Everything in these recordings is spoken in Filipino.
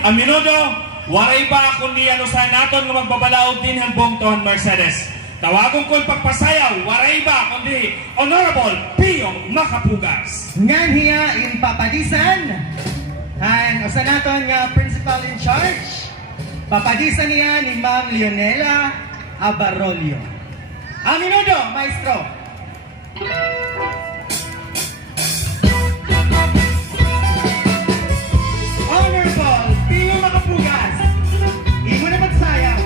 ang minuto, waray ba kundi anusan naton nga magbabalaod din ang buong Ton Mercedes. Tawagon ko'y pagpasayaw, waray ba kundi Honorable Piyong Makapugas. Ngan hiya in papadisan, ang usa naton nga principal in charge, papadisan niya ni Ma'am Leonela Abarolio. Ang minuto, maestro. Honorable Piyong Makapugas, imo na magsayaw.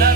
La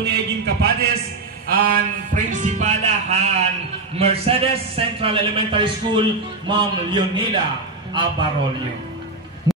magduniaging kapades ang Prinsipalahan Mercedes Central Elementary School, Ma'am Leonela Abarolio.